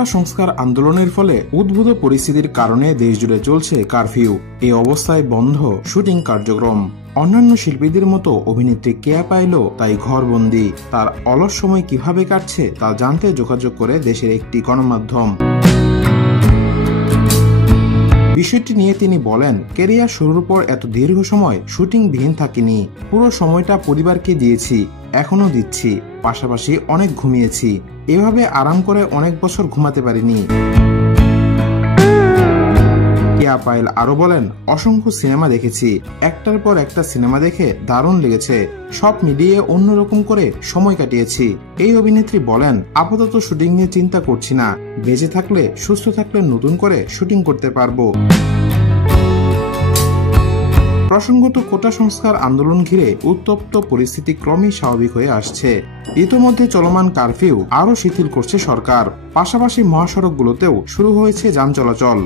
কোটা সংস্কার আন্দোলনের ফলে উদ্ভূত পরিস্থিতির কারণে দেশজুড়ে চলছে কারফিউ। এই অবস্থায় বন্ধ শুটিং কার্যক্রম। অন্যান্য শিল্পীদের মতো অভিনেত্রী কেয়া পাইলও তাই ঘরবন্দি। তার অলস সময় কিভাবে কাটছে তা জানতে যোগাযোগ করে দেশের একটি গণমাধ্যম। বিষয়টি নিয়ে তিনি বলেন, ক্যারিয়ার শুরুর পর এত দীর্ঘ সময় শুটিং বিহীন থাকিনি। পুরো সময়টা পরিবারকে দিয়েছি, এখনো দিচ্ছি। পাশাপাশি অনেক ঘুমিয়েছি। এভাবে আরাম করে অনেক বছর ঘুমাতে পারিনি। কেয়া পাইল আরো বলেন, অসংখ্য সিনেমা দেখেছি। একটার পর একটা সিনেমা দেখে দারুণ লেগেছে। সব মিলিয়ে অন্যরকম করে সময় কাটিয়েছি। এই অভিনেত্রী বলেন, আপাতত শুটিং নিয়ে চিন্তা করছি না। বেঁচে থাকলে, সুস্থ থাকলে নতুন করে শুটিং করতে পারবো। প্রসঙ্গত কোটা সংস্কার আন্দোলন ঘিরে উত্তপ্ত পরিস্থিতি ক্রমেই স্বাভাবিক হয়ে আসছে। ইতোমধ্যে চলমান কারফিউ আরও শিথিল করছে সরকার। পাশাপাশি মহাসড়কগুলোতেও শুরু হয়েছে যান চলাচল।